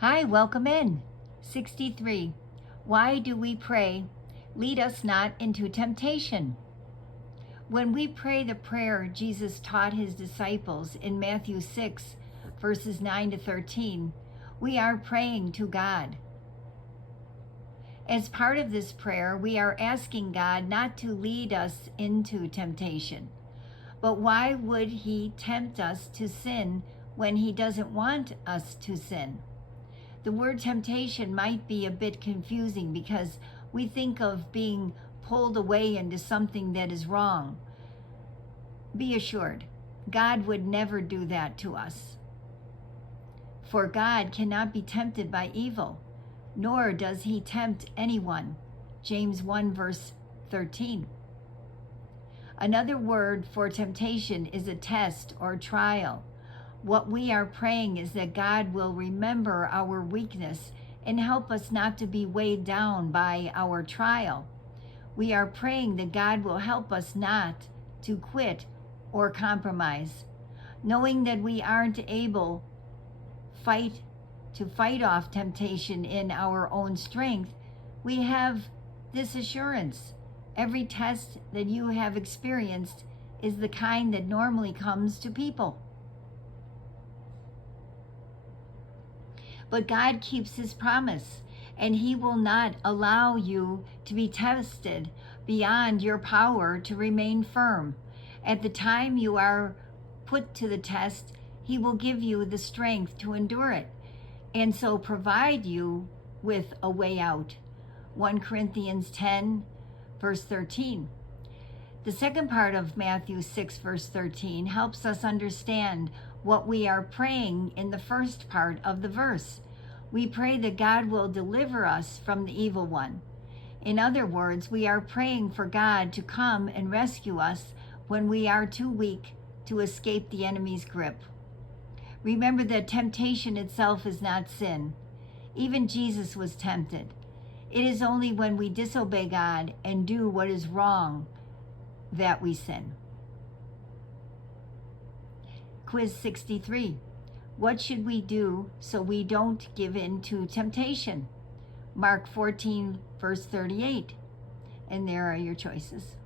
Hi, welcome in. 63. Why do we pray, lead us not into temptation? When we pray the prayer Jesus taught his disciples in Matthew 6, verses 9 to 13, we are praying to God. As part of this prayer, we are asking God not to lead us into temptation. But why would he tempt us to sin when he doesn't want us to sin? The word temptation might be a bit confusing because we think of being pulled away into something that is wrong. Be assured, God would never do that to us. For God cannot be tempted by evil, nor does he tempt anyone. James 1 verse 13. Another word for temptation is a test or trial. What we are praying is that God will remember our weakness and help us not to be weighed down by our trial. We are praying that God will help us not to quit or compromise. Knowing that we aren't able to fight off temptation in our own strength, we have this assurance. Every test that you have experienced is the kind that normally comes to people. But God keeps his promise, and he will not allow you to be tested beyond your power to remain firm. At the time you are put to the test, he will give you the strength to endure it, and so provide you with a way out. 1 Corinthians 10, verse 13. The second part of Matthew 6, verse 13 helps us understand what we are praying in the first part of the verse. We pray that God will deliver us from the evil one. In other words, we are praying for God to come and rescue us when we are too weak to escape the enemy's grip. Remember that temptation itself is not sin. Even Jesus was tempted. It is only when we disobey God and do what is wrong that we sin. Quiz 63. What should we do so we don't give in to temptation? Mark 14, verse 38. And there are your choices.